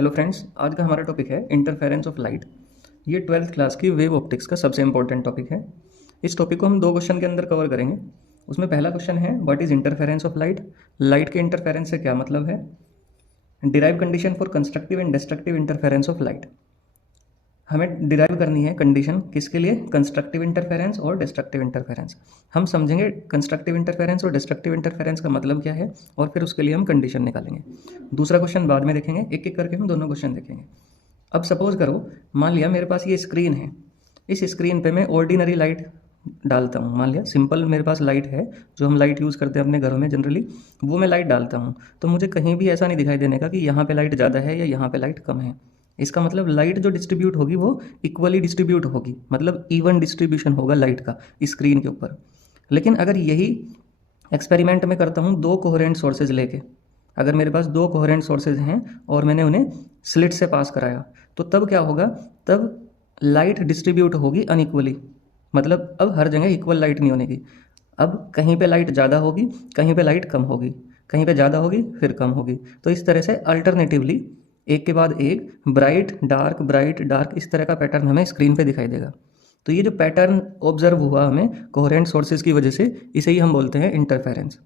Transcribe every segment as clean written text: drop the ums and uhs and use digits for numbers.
Hello friends, आज का हमारा टॉपिक है इंटरफेरेंस ऑफ लाइट। ये 12th क्लास की वेव ऑप्टिक्स का सबसे इंपॉर्टेंट टॉपिक है। इस टॉपिक को हम दो क्वेश्चन के अंदर कवर करेंगे। उसमें पहला क्वेश्चन है what is interference of light. Light के इंटरफेरेंस से क्या मतलब है। Derive condition for constructive and destructive interference of light. हमें डिराइव करनी है कंडीशन किसके लिए, कंस्ट्रक्टिव इंटरफेरेंस और डिस्ट्रक्टिव इंटरफेरेंस। हम समझेंगे कंस्ट्रक्टिव इंटरफेरेंस और डिस्ट्रक्टिव इंटरफेरेंस का मतलब क्या है और फिर उसके लिए हम कंडीशन निकालेंगे। दूसरा क्वेश्चन बाद में देखेंगे, एक एक करके हम दोनों क्वेश्चन देखेंगे। अब सपोज करो, मान लिया मेरे पास ये स्क्रीन है, इस स्क्रीन पे मैं ऑर्डिनरी लाइट डालता हूँ। मान लिया सिंपल मेरे पास लाइट है, जो हम लाइट यूज़ करते हैं अपने घरों में जनरली, वो मैं लाइट डालता हूँ। तो मुझे कहीं भी ऐसा नहीं दिखाई देने का कि यहाँ पे लाइट ज़्यादा है या यहाँ पे लाइट कम है। इसका मतलब लाइट जो डिस्ट्रीब्यूट होगी वो इक्वली डिस्ट्रीब्यूट होगी, मतलब इवन डिस्ट्रीब्यूशन होगा लाइट का स्क्रीन के ऊपर। लेकिन अगर यही एक्सपेरिमेंट में करता हूँ दो कोहेरेंट सोर्सेज लेके, अगर मेरे पास दो कोहेरेंट सोर्सेज हैं और मैंने उन्हें स्लिट से पास कराया, तो तब क्या होगा, तब लाइट डिस्ट्रीब्यूट होगी अनइक्वली। मतलब अब हर जगह इक्वल लाइट नहीं होने की। अब कहीं पे लाइट ज़्यादा होगी, कहीं पे लाइट कम होगी, कहीं पे ज़्यादा होगी फिर कम होगी। तो इस तरह से अल्टरनेटिवली एक के बाद एक ब्राइट डार्क इस तरह का पैटर्न हमें स्क्रीन पे दिखाई देगा। तो ये जो पैटर्न ऑब्जर्व हुआ हमें कोहेरेंट सोर्सेज की वजह से, इसे ही हम बोलते हैं इंटरफेरेंस।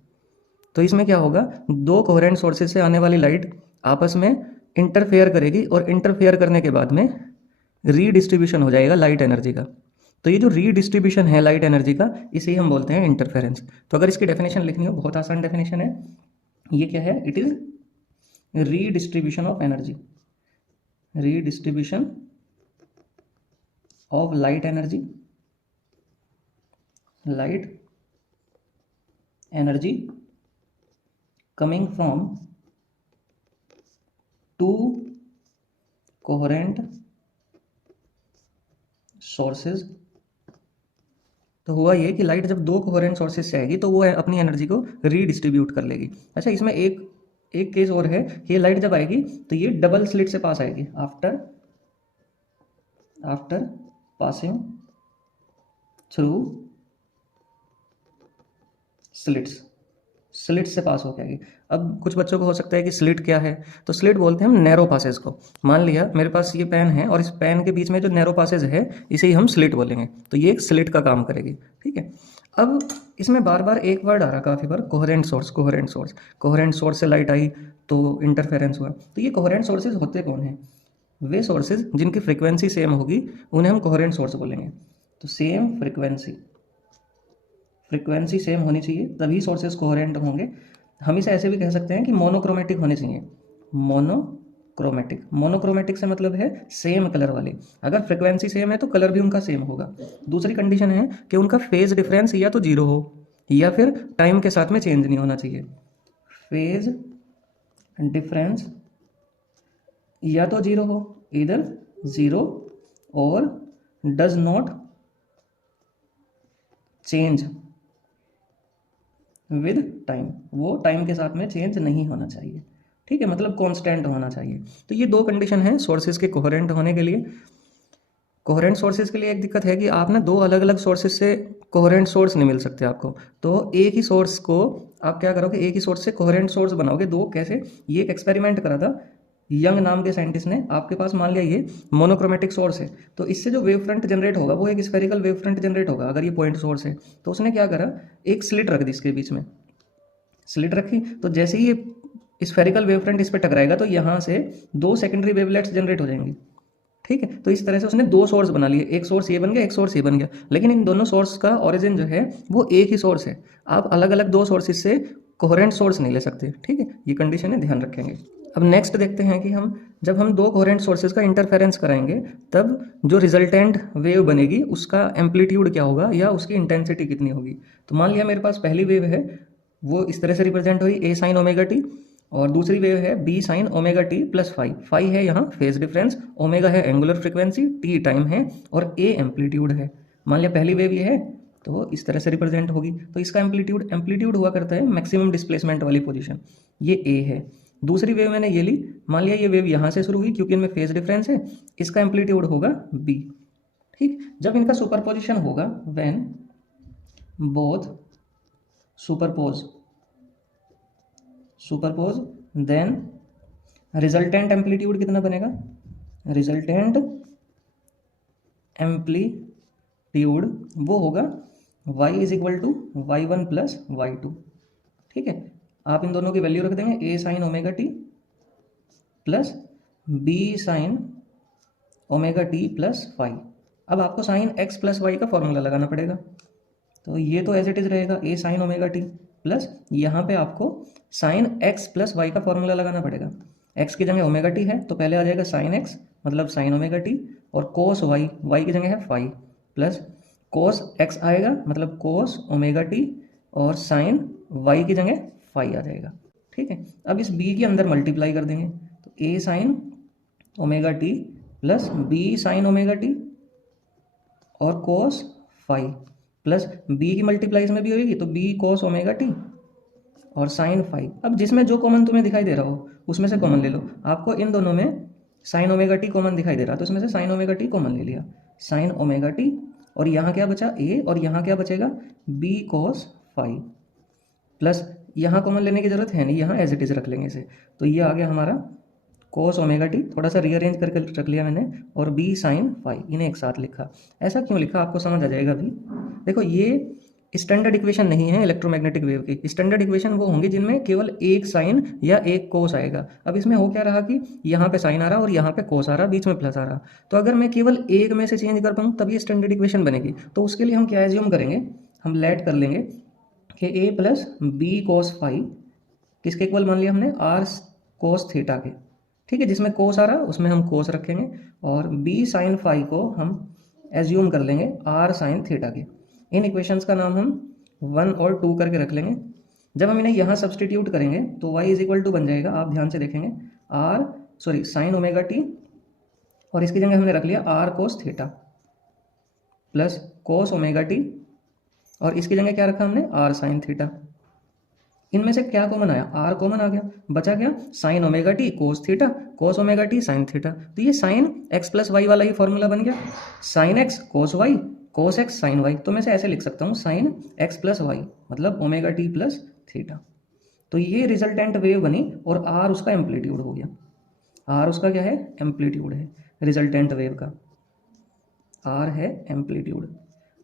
तो इसमें क्या होगा, दो कोहेरेंट सोर्सेज से आने वाली लाइट आपस में इंटरफेयर करेगी और इंटरफेयर करने के बाद में रीडिस्ट्रीब्यूशन हो जाएगा लाइट एनर्जी का। तो ये जो रीडिस्ट्रीब्यूशन है लाइट एनर्जी का, इसे ही हम बोलते हैं इंटरफेरेंस। तो अगर इसकी डेफिनेशन लिखनी हो, बहुत आसान डेफिनेशन है। ये क्या है, it is redistribution of energy, redistribution of light energy, light energy coming from two coherent sources। तो हुआ ये कि लाइट जब दो कोहेरेंट सोर्सेज से आएगी तो वो अपनी एनर्जी को रीडिस्ट्रीब्यूट कर लेगी। अच्छा, इसमें एक एक केस और है कि ये लाइट जब आएगी तो ये डबल स्लिट से पास आएगी। आफ्टर पासिंग थ्रू स्लिट से पास होकर आएगी। अब कुछ बच्चों को हो सकता है कि स्लिट क्या है, तो स्लिट बोलते हैं हम नैरो पासेज को। मान लिया मेरे पास ये पेन है और इस पेन के बीच में जो नैरो पासेज है, इसे ही हम स्लिट बोलेंगे। तो ये एक स्लिट का काम करेगी, ठीक है। अब इसमें बार बार एक वर्ड आ रहा काफ़ी बार, कोहेरेंट सोर्स से लाइट आई तो इंटरफेरेंस हुआ। तो ये कोहेरेंट सोर्सेज होते कौन हैं, वे सोर्सेज जिनकी फ्रिक्वेंसी सेम होगी उन्हें हम कोहेरेंट सोर्स बोलेंगे। तो सेम फ्रिक्वेंसी सेम होनी चाहिए तभी सोर्सेज कोहेरेंट होंगे। हम इसे ऐसे भी कह सकते हैं कि मोनोक्रोमेटिक होने चाहिए। मोनोक्रोमेटिक से मतलब है सेम कलर वाले। अगर फ्रिक्वेंसी सेम है तो कलर भी उनका सेम होगा। दूसरी कंडीशन है कि उनका फेज डिफरेंस या तो जीरो हो या फिर टाइम के साथ में चेंज नहीं होना चाहिए। फेज डिफरेंस या तो जीरो हो, इधर जीरो, और does not change with time, वो टाइम के साथ में चेंज नहीं होना चाहिए, ठीक है, मतलब कांस्टेंट होना चाहिए। तो ये दो कंडीशन है सोर्सेज के कोहेरेंट होने के लिए। कोहेरेंट सोर्सेज के लिए एक दिक्कत है कि आप ना दो अलग अलग सोर्सेज से कोहेरेंट सोर्स नहीं मिल सकते आपको। तो एक ही सोर्स को आप क्या करोगे, एक ही सोर्स से कोहेरेंट सोर्स बनाओगे। दो कैसे, ये एक एक्सपेरिमेंट करा था यंग नाम के साइंटिस्ट ने। आपके पास मान लिया ये मोनोक्रोमेटिक सोर्स है, तो इससे जो वेव फ्रंट जनरेट होगा वो एक स्फेरिकल वेव फ्रंट जनरेट होगा। अगर ये पॉइंट सोर्स है तो उसने क्या करा, एक स्लिट रख दी इसके बीच में, स्लिट रखी। तो जैसे ही ये स्फेरिकल वेव फ्रंट इस पर टकराएगा तो यहाँ से दो सेकेंडरी वेवलेट्स जनरेट हो जाएंगी, ठीक है। तो इस तरह से उसने दो सोर्स बना लिए, एक सोर्स ये बन गया, एक सोर्स ये बन गया। लेकिन इन दोनों सोर्स का ओरिजिन जो है वो एक ही सोर्स है। आप अलग अलग दो सोर्सेज से कोहेरेंट सोर्स नहीं ले सकते, ठीक है। ये कंडीशन है, ध्यान रखेंगे। अब नेक्स्ट देखते हैं कि जब हम दो कोहेरेंट सोर्सेज का इंटरफेरेंस कराएंगे तब जो रिजल्टेंट वेव बनेगी उसका एम्पलीट्यूड क्या होगा या उसकी इंटेंसिटी कितनी होगी। तो मान लिया मेरे पास पहली वेव है, वो इस तरह से रिप्रेजेंट हुई ए साइन ओमेगा टी, और दूसरी वेव है B sine omega T plus phi है यहाँ फेज डिफरेंस, ओमेगा है एंगुलर फ्रिक्वेंसी, टी टाइम है और ए एम्पलीट्यूड है। मान लिया पहली वेव ये है तो इस तरह से रिप्रेजेंट होगी। तो इसका एम्पलीट्यूड हुआ करता है मैक्सिमम डिस्प्लेसमेंट वाली पोजीशन, ये ए है। दूसरी वेव मैंने ये ली, मान लिया ये वेव यहाँ से शुरू हुई क्योंकि इनमें फेज डिफरेंस है, इसका एम्पलीट्यूड होगा बी, ठीक। जब इनका सुपरपोजिशन होगा, when both superpose then resultant amplitude कितना बनेगा, रिजल्टेंट एम्पलीट्यूड वो होगा y is equal to Y one plus Y two. ठीक है, आप इन दोनों की वैल्यू रख देंगे, a sign omega T plus b sign omega T plus five. अब आपको साइन x प्लस वाई का फॉर्मूला लगाना पड़ेगा, तो ये तो एज इट इज़ रहेगा a sign omega T plus यहाँ पे आपको साइन x प्लस वाई का फॉर्मूला लगाना पड़ेगा। x की जगह ओमेगा टी है तो पहले आ जाएगा साइन x मतलब साइन ओमेगा टी, और कोस वाई, वाई की जगह है फाइव, प्लस कोस x आएगा मतलब कोस ओमेगा टी, और साइन y की जगह फाइव आ जाएगा। ठीक है, अब इस b के अंदर मल्टीप्लाई कर देंगे, तो a sign omega T plus b sign omega T और कोस फाइव, प्लस b की मल्टीप्लाई इसमें भी होगी तो b कोस ओमेगा टी और साइन फाइव। अब जिसमें जो कॉमन तुम्हें दिखाई दे रहा हो उसमें से कॉमन ले लो। आपको इन दोनों में साइन ओमेगा टी कॉमन दिखाई दे रहा तो इसमें से साइन ओमेगा टी कॉमन ले लिया, साइन ओमेगा टी, और यहाँ क्या बचा a, और यहाँ क्या बचेगा b कोस फाइव, प्लस यहाँ कॉमन लेने की जरूरत है नहीं, यहाँ एज इट इज रख लेंगे इसे, तो ये आ गया हमारा कोस ओमेगा टी, थोड़ा सा रीअरेंज करके रख लिया मैंने, और b साइन फाइव, इन्हें एक साथ लिखा। ऐसा क्यों लिखा आपको समझ आ जाएगा अभी। देखो ये स्टैंडर्ड इक्वेशन नहीं है इलेक्ट्रोमैग्नेटिक वेव की, स्टैंडर्ड इक्वेशन वो होंगी जिनमें केवल एक साइन या एक कोस आएगा। अब इसमें हो क्या रहा कि यहाँ पे साइन आ रहा और यहाँ पे कोस आ रहा, बीच में प्लस आ रहा, तो अगर मैं केवल एक में से चेंज कर पाऊँ तब ये स्टैंडर्ड इक्वेशन बनेगी। तो उसके लिए हम क्या एज्यूम करेंगे, हम लेट कर लेंगे कि a plus B cos five किसके इक्वल मान लिया हमने, r कोस थीटा के। ठीक है, जिसमें कोस आ रहा उसमें हम कोस रखेंगे, और b साइन फाइव को हम एज्यूम कर लेंगे r साइन थीटा के। इन इक्वेशंस का नाम हम 1 और 2 करके रख लेंगे। जब हम इन्हें यहाँ सब्सटीट्यूट करेंगे तो y इज इक्वल टू बन जाएगा, आप ध्यान से देखेंगे साइन ओमेगा टी, और इसकी जगह हमने रख लिया r cos theta plus cos omega T, और इसकी जगह क्या रखा हमने r साइन थीटा। इनमें से क्या कॉमन आया, r कॉमन आ गया, बचा क्या sign omega T cos theta, कोस ओमेगा टी साइन थीटा, तो ये साइन x प्लस वाई वाला ही फॉर्मूला बन गया, sine x cos y cos x sine y. तो मैं इसे ऐसे लिख सकता हूँ साइन x प्लस वाई मतलब ओमेगा टी प्लस थीटा। तो ये रिजल्टेंट वेव बनी और r उसका एम्पलीट्यूड हो गया, r उसका क्या है, एम्पलीट्यूड है रिजल्टेंट वेव का, r है एम्पलीट्यूड।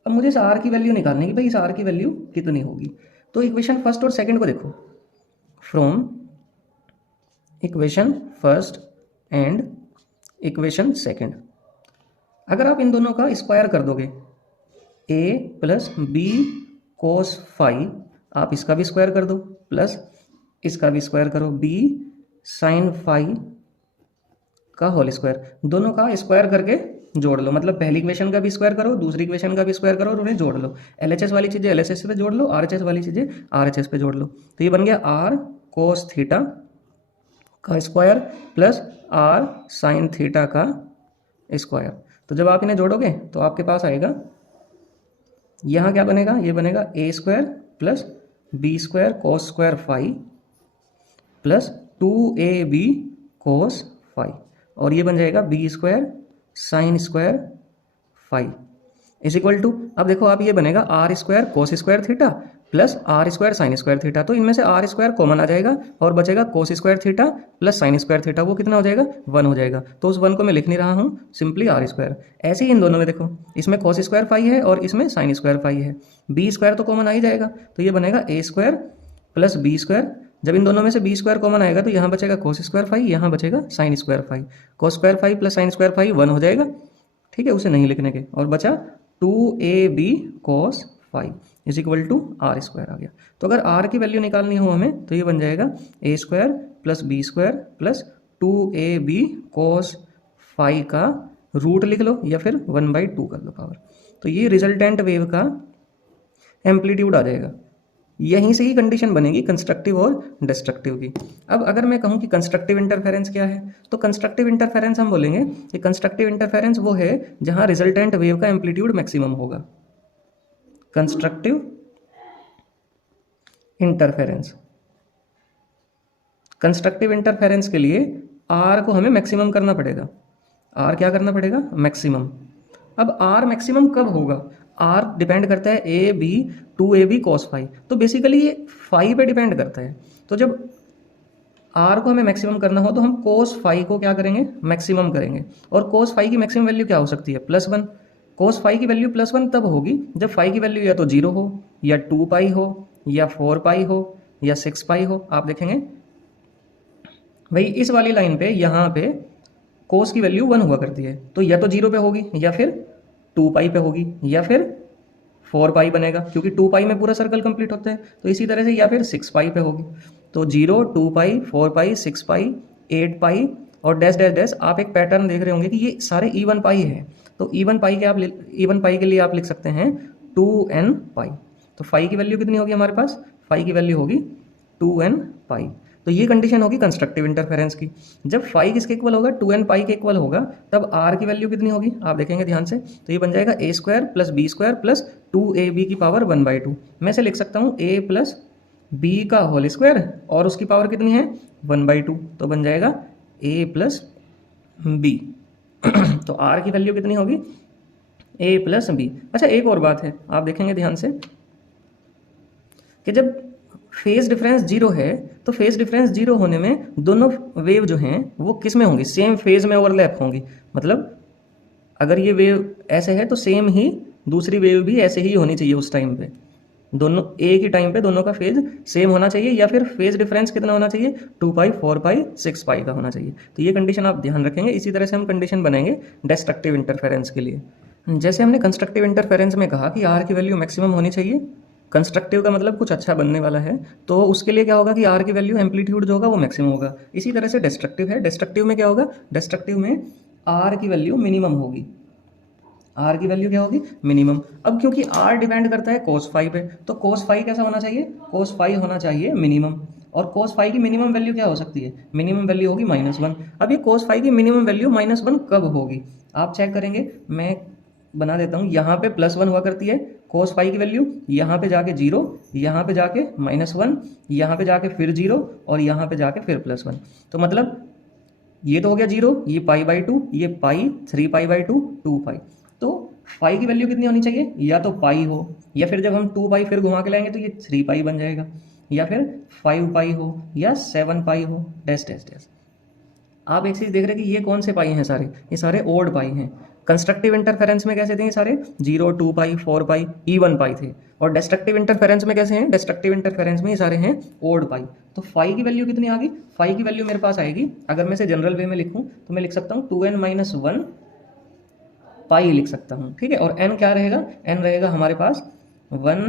अब मुझे इस r की वैल्यू निकालनी है कि भाई इस r की वैल्यू कितनी होगी। तो इक्वेशन फर्स्ट और सेकंड को देखो, from equation first and equation second, अगर आप इन दोनों का स्क्वायर कर दोगे a plus B cos five, आप इसका भी स्क्वायर कर दो, प्लस इसका भी स्क्वायर करो b साइन फाइव का होल स्क्वायर, दोनों का स्क्वायर करके जोड़ लो, मतलब पहली इक्वेशन का भी स्क्वायर करो, दूसरी इक्वेशन का भी स्क्वायर करो और उन्हें जोड़ लो। LHS वाली चीज़ें LHS पे जोड़ लो, RHS वाली चीज़ें RHS पे जोड़ लो, तो ये बन गया r कोस थीटा का square plus r sine theta का स्क्वायर। तो जब आप इन्हें जोड़ोगे तो आपके पास आएगा, यहाँ क्या बनेगा, ये बनेगा a square plus B square cos square five plus 2ab cos five, और ये बन जाएगा b square sine square five is equal to, अब देखो आप ये बनेगा R square cos square theta plus R square sine square theta, तो इनमें से आर स्क्वायर कॉमन आ जाएगा और बचेगा कोस square theta plus sign square theta, वो कितना हो जाएगा 1 हो जाएगा। तो उस 1 को मैं लिख नहीं रहा हूँ, सिंपली आर स्क्वायर। ऐसे ही इन दोनों में देखो, इसमें कोस स्क्वायर फाइव है और इसमें साइन स्क्वायर फाइव है, बी स्क्वायर तो कॉमन आ ही जाएगा, तो ये बनेगा ए स्क्वायर प्लस बी स्क्वायर। जब इन दोनों में से बी स्क्वायर कॉमन आएगा तो यहाँ बचेगा कोस स्क्वायर फाइव, यहाँ बचेगा साइन स्क्वायर फाइव, कोस square five plus sign square five 1 हो जाएगा, ठीक है, उसे नहीं लिखने के, और बचा 2ab cos five is equal to r square आ गया। तो अगर आर की वैल्यू निकालनी हो हमें तो ये बन जाएगा a square plus B square plus 2ab cos five का रूट लिख लो या फिर 1/2 कर लो पावर, तो ये रिजल्टेंट वेव का एम्पलीट्यूड आ जाएगा। यहीं से ही कंडीशन बनेगी कंस्ट्रक्टिव और डिस्ट्रक्टिव की। अब अगर मैं कहूँ कि कंस्ट्रक्टिव इंटरफेरेंस क्या है, तो कंस्ट्रक्टिव इंटरफेरेंस हम बोलेंगे कि कंस्ट्रक्टिव इंटरफेरेंस वो है जहाँ रिजल्टेंट वेव का एम्पलीट्यूड मैक्सिमम होगा। कंस्ट्रक्टिव इंटरफेरेंस, कंस्ट्रक्टिव इंटरफेरेंस के लिए आर को हमें मैक्सिमम करना पड़ेगा। आर क्या करना पड़ेगा, मैक्सिमम। अब आर मैक्सिमम कब होगा, आर डिपेंड करता है A B 2ab cos five, तो बेसिकली ये फाइव पे डिपेंड करता है। तो जब आर को हमें मैक्सिमम करना हो तो हम कोस फाई को क्या करेंगे, मैक्सिमम करेंगे। और कोस फाई की मैक्सिमम वैल्यू क्या हो सकती है, +1। कोस फाई की वैल्यू +1 तब होगी जब फाई की वैल्यू या तो 0 हो, या 2 पाई हो, या 4 पाई हो, या 6 पाई हो। आप देखेंगे भाई इस वाली लाइन पे यहाँ पे कोस की वैल्यू 1 हुआ करती है, तो या तो 0 पे होगी, या फिर 2 पाई पे होगी, या फिर 4 पाई बनेगा, क्योंकि 2 पाई में पूरा सर्कल कंप्लीट होता है। तो इसी तरह से या फिर 6 पाई पे होगी। तो 0, 2 पाई, 4 पाई, 6 पाई, 8 पाई और डैश डैश डैश। आप एक पैटर्न देख रहे होंगे कि ये सारे इवन पाई है। तो इवन पाई के लिए आप लिख सकते हैं 2n पाई। तो फाई की वैल्यू कितनी होगी हमारे पास, फाई की वैल्यू होगी 2n पाई। तो ये कंडीशन होगी कंस्ट्रक्टिव इंटरफेरेंस की। जब फाई किसके इक्वल होगा, 2n पाई के इक्वल होगा, तब r की वैल्यू कितनी होगी, आप देखेंगे ध्यान से। तो ये बन जाएगा a² + b² + 2ab की पावर 1/2। मैं से लिख सकता हूँ a + b का होल स्क्वायर और उसकी पावर कितनी है 1/2। तो बन जाएगा a + b। तो r की वैल्यू कितनी होगी, a + b। अच्छा एक और बात है, आप देखेंगे ध्यान से कि जब फेज डिफरेंस 0 है तो फेज डिफरेंस 0 होने में दोनों वेव जो हैं वो किस में होंगी, सेम फेज में ओवरलैप होंगी। मतलब अगर ये वेव ऐसे है तो सेम ही दूसरी वेव भी ऐसे ही होनी चाहिए उस टाइम पे। दोनों एक ही टाइम पे दोनों का फेज सेम होना चाहिए, या फिर फेज डिफरेंस कितना होना चाहिए, 2 पाई, 4 पाई, 6 पाई का होना चाहिए। तो ये कंडीशन आप ध्यान रखेंगे। इसी तरह से हम कंडीशन बनाएंगे डिस्ट्रक्टिव इंटरफेरेंस के लिए। जैसे हमने कंस्ट्रक्टिव इंटरफेरेंस में कहा कि आर की वैल्यू मैक्सिमम होनी चाहिए, कंस्ट्रक्टिव का मतलब कुछ अच्छा बनने वाला है, तो उसके लिए क्या होगा कि आर की वैल्यू एम्पलीट्यूड जो होगा वो मैक्सिमम होगा। इसी तरह से डिस्ट्रक्टिव है, डिस्ट्रक्टिव में क्या होगा, डिस्ट्रक्टिव में आर की वैल्यू मिनिमम होगी। आर की वैल्यू क्या होगी, मिनिमम। अब क्योंकि आर डिपेंड करता है कोस फाई पे, तो कोस फाई कैसा होना चाहिए, कोस फाई होना चाहिए मिनिमम। और कोस फाई की मिनिमम वैल्यू क्या हो सकती है, मिनिमम वैल्यू होगी -1। अब ये कोस फाई की मिनिमम वैल्यू -1 कब होगी, आप चेक करेंगे। मैं बना देता हूँ, यहाँ पे +1 हुआ करती है कोस फाई की वैल्यू, यहाँ पे जाके 0, यहाँ पे जाके -1, यहाँ पे जाके फिर 0 और यहाँ पे जाके फिर +1। तो मतलब ये तो हो गया 0, ये π/2, ये पाई, 3π/2, 2 पाई। तो फाई की वैल्यू कितनी होनी चाहिए, या तो पाई हो, या फिर जब हम 2 पाई फिर घुमा के लाएंगे तो ये 3 पाई बन जाएगा, या फिर 5 पाई हो, या 7 पाई हो, डैश डैश डैश। आप एक चीज़ देख रहे हैं कि ये कौन से पाई हैं सारे, ये सारे ओड पाई हैं। कंस्ट्रक्टिव इंटरफेरेंस में कैसे थे ये सारे, 0, 2 पाई, 4 पाई, इवन पाई थे। और डिस्ट्रक्टिव इंटरफेरेंस में कैसे हैं, डिस्ट्रक्टिव इंटरफेरेंस में ये सारे हैं ओड पाई। तो फाई की वैल्यू कितनी आ गई, फाई की वैल्यू मेरे पास आएगी, अगर मैं इसे जनरल वे में लिखूं तो मैं लिख सकता हूँ 2n - 1 पाई लिख सकता हूँ, ठीक है। और n क्या रहेगा, n रहेगा हमारे पास 1,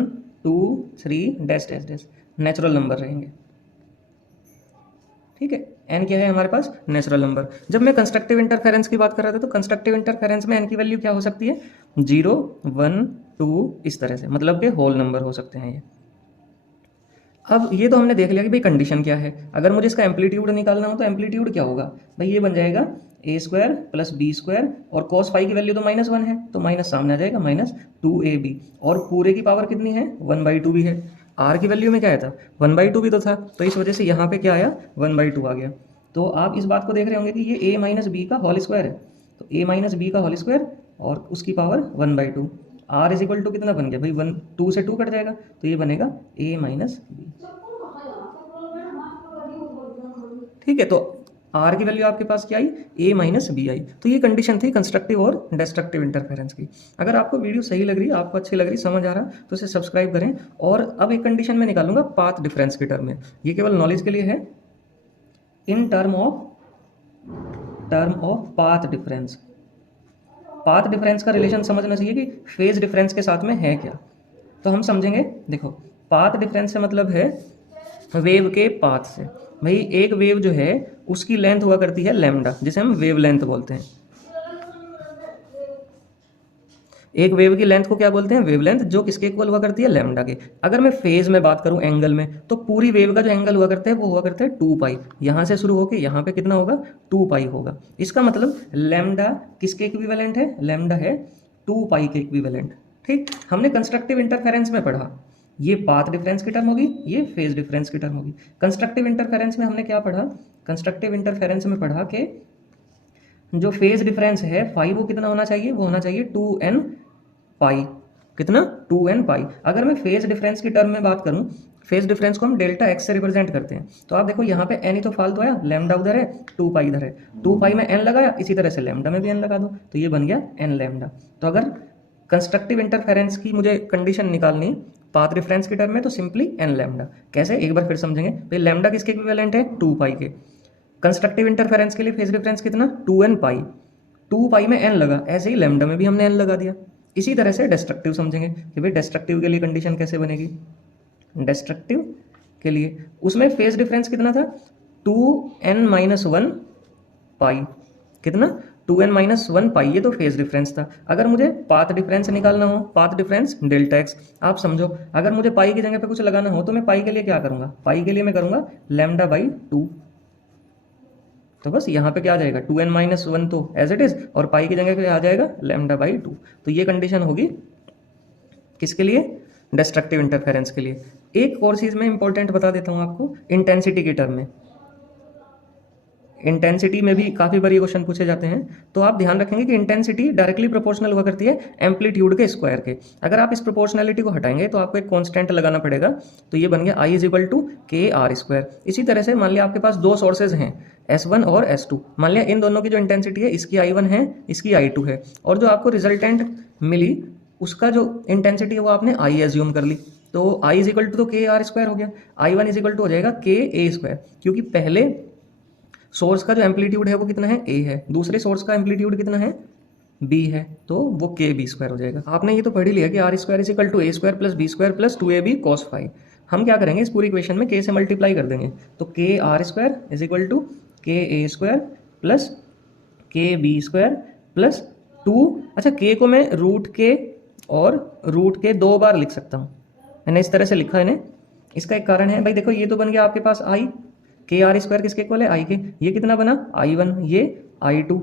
2, 3 dash dash dash, natural number रहेंगे, ठीक है। n क्या है हमारे पास, नेचुरल नंबर। जब मैं कंस्ट्रक्टिव इंटरफेरेंस की बात कर रहा था तो कंस्ट्रक्टिव इंटरफेरेंस में n की वैल्यू क्या हो सकती है, 0, 1, 2 इस तरह से, मतलब कि होल नंबर हो सकते हैं ये। अब ये तो हमने देख लिया कि भाई कंडीशन क्या है। अगर मुझे इसका एम्पलीट्यूड निकालना हो तो एम्पलीट्यूड क्या होगा भाई, ये बन जाएगा a² + b² और cos फाई की वैल्यू तो -1 है, तो माइनस सामने आ जाएगा -2ab। और पूरे की पावर कितनी है, 1/2 भी है। r की वैल्यू में क्या आया था, 1/2 भी तो था, तो इस वजह से यहाँ पे क्या आया, 1/2 आ गया। तो आप इस बात को देख रहे होंगे कि ये a - b का होल स्क्वायर है, तो a - b का होल स्क्वायर और उसकी पावर 1/2। r = कितना बन गया भाई, 1, 2 से 2 कट जाएगा, तो ये बनेगा a - b, ठीक है। तो r की वैल्यू आपके पास क्या आई, a - b आई। तो ये कंडीशन थी कंस्ट्रक्टिव और डिस्ट्रक्टिव इंटरफेरेंस की। अगर आपको वीडियो सही लग रही है, आपको अच्छी लग रही, समझ आ रहा, तो इसे सब्सक्राइब करें। और अब एक कंडीशन में निकालूंगा पाथ डिफरेंस के टर्म में, ये केवल नॉलेज के लिए है। In term of path difference, path difference का रिलेशन समझना चाहिए कि फेज डिफरेंस के साथ में है क्या। तो हम समझेंगे, देखो पाथ डिफरेंस से मतलब है वेव के पाथ से। भाई एक वेव जो है उसकी लेंथ हुआ करती है लैम्डा, जिसे हम वेव लेंथ बोलते हैं। एक वेव की लेंथ को क्या बोलते हैं, वेव लेंथ, जो किसके इक्वल हुआ करती है, लैम्डा के। अगर मैं फेज में बात करूं एंगल में, तो पूरी वेव का जो एंगल हुआ करता है वो हुआ करता है 2 पाई। यहाँ से शुरू होकर यहाँ पे कितना होगा, 2 पाई होगा। इसका मतलब लैम्डा किसके इक्विवेलेंट है, लैम्डा है 2 पाई के इक्विवेलेंट, ठीक। हमने कंस्ट्रक्टिव इंटरफेरेंस में पढ़ा, ये पाथ डिफरेंस की टर्म होगी, ये फेज डिफरेंस की टर्म होगी। कंस्ट्रक्टिव इंटरफेरेंस में हमने क्या पढ़ा, कंस्ट्रक्टिव इंटरफेरेंस में पढ़ा कि जो फेज डिफरेंस है फाई वो कितना होना चाहिए, वो होना चाहिए 2n पाई, कितना, 2n पाई। अगर मैं फेज डिफरेंस की टर्म में बात करूं फेज डिफरेंस को हम डेल्टा एक्स से रिप्रेजेंट करते हैं। तो आप देखो यहाँ पे एन ही तो फालतू आया, लैम्डा उधर है, 2 पाई इधर है, 2 पाई में एन लगाया, इसी तरह से लैम्डा में भी एन लगा दो, तो ये बन गया एन लैम्डा। तो अगर कंस्ट्रक्टिव इंटरफेरेंस की मुझे कंडीशन निकालनी है पाथ डिफरेंस के टर्म में, तो सिंपली एन लैम्डा। कैसे, एक बार फिर समझेंगे भाई, लैम्डा किसके इक्विवेलेंट है, 2 पाई के। कंस्ट्रक्टिव इंटरफेरेंस के लिए फेज डिफरेंस कितना, 2n पाई, 2 पाई में n लगा, ऐसे ही लैम्डा में भी हमने n लगा दिया। इसी तरह से डिस्ट्रक्टिव समझेंगे कि भाई डिस्ट्रक्टिव के लिए कंडीशन कैसे बनेगी। डिस्ट्रक्टिव के लिए उसमें फेज डिफरेंस कितना था, 2n-1 पाई, कितना, 2n-1 पाई, ये तो फेज डिफरेंस था। अगर मुझे पाथ डिफरेंस निकालना हो, पाथ डिफरेंस डेल्टा एक्स, आप समझो अगर मुझे पाई की जगह पे कुछ लगाना हो तो मैं पाई के लिए क्या करूंगा, पाई के लिए मैं करूंगा λ/2। तो बस यहाँ पे क्या आ जाएगा, 2n-1 तो एज इट इज, और पाई की जगह पे आ जाएगा λ/2। तो ये कंडीशन होगी किसके लिए, डिस्ट्रक्टिव इंटरफेरेंस के लिए। एक और चीज़ मैं इंपॉर्टेंट बता देता हूँ आपको, इंटेंसिटी के टर्म में। इंटेंसिटी में भी काफ़ी बार ये क्वेश्चन पूछे जाते हैं, तो आप ध्यान रखेंगे कि इंटेंसिटी डायरेक्टली प्रोपोर्शनल हुआ करती है एम्पलीट्यूड के स्क्वायर के। अगर आप इस प्रोपोर्शनलिटी को हटाएंगे तो आपको एक कांस्टेंट लगाना पड़ेगा, तो ये बन गया I = KR²। इसी तरह से मान लिया आपके पास दो सोर्सेज हैं, S1 और S2, मान लिया इन दोनों की जो इंटेंसिटी है, इसकी I1 है, इसकी I2 है, और जो आपको रिजल्टेंट मिली उसका जो इंटेंसिटी है वो आपने I एज्यूम कर ली, तो I = तो KR² हो गया, I1 = हो जाएगा KA², क्योंकि पहले सोर्स का जो एम्पलीट्यूड है वो कितना है, A है, दूसरे सोर्स का एम्पलीट्यूड कितना है, B है, तो वो KB² हो जाएगा। आपने ये तो पढ़ ही लिया कि R² = A² + B² + 2AB cos phi। हम क्या करेंगे, इस पूरी इक्वेशन में K से मल्टीप्लाई कर देंगे, तो KR² = KA² + KB² + 2, अच्छा K को मैं √K और √K 2 बार लिख सकता हूँ, मैंने इस तरह से लिखा है इन्हें। इसका एक कारण है भाई, देखो ये तो बन गया आपके पास I, KR² किसके इक्वल है, I के, ये कितना बना I1, ये I2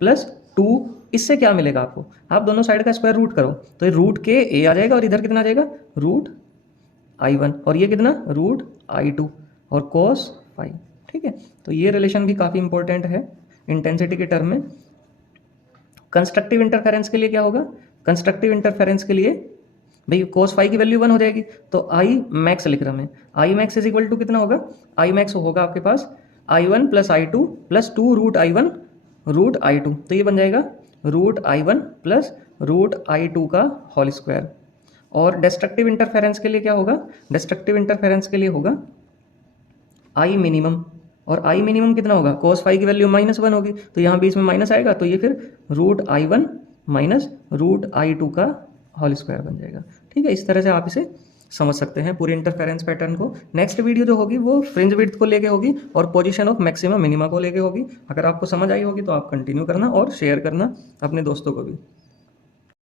+ 2, इससे क्या मिलेगा आपको, आप दोनों साइड का स्क्वायर रूट करो, तो ये √KA आ जाएगा, और इधर कितना आ जाएगा, √I1, और ये कितना, √I2 और cos phi। ठीक है, तो ये रिलेशन भी काफ़ी इंपॉर्टेंट है इंटेंसिटी के टर्म में। कंस्ट्रक्टिव इंटरफेरेंस के लिए क्या होगा, कंस्ट्रक्टिव इंटरफेरेंस के लिए भाई cos phi की वैल्यू 1 हो जाएगी, तो I max लिख रहा हूँ मैं, I max = कितना होगा, I max होगा आपके पास I1 + I2 + 2 √I1 √I2, तो ये बन जाएगा √I1 + √I2 का होल स्क्वायर। और डिस्ट्रक्टिव इंटरफेरेंस के लिए क्या होगा, डिस्ट्रक्टिव इंटरफेरेंस के लिए होगा I मिनिमम, और I मिनिमम कितना होगा, cos phi की वैल्यू -1 होगी, तो यहाँ बीच में माइनस आएगा, तो ये फिर √I1 - √I2 का होल स्क्वायर बन जाएगा। ठीक है, इस तरह से आप इसे समझ सकते हैं पूरी इंटरफेरेंस पैटर्न को। नेक्स्ट वीडियो जो होगी वो फ्रिंज विड्थ को लेके होगी और पोजीशन ऑफ मैक्सिमा मिनिमा को लेके होगी। अगर आपको समझ आई होगी तो आप कंटिन्यू करना और शेयर करना अपने दोस्तों को भी।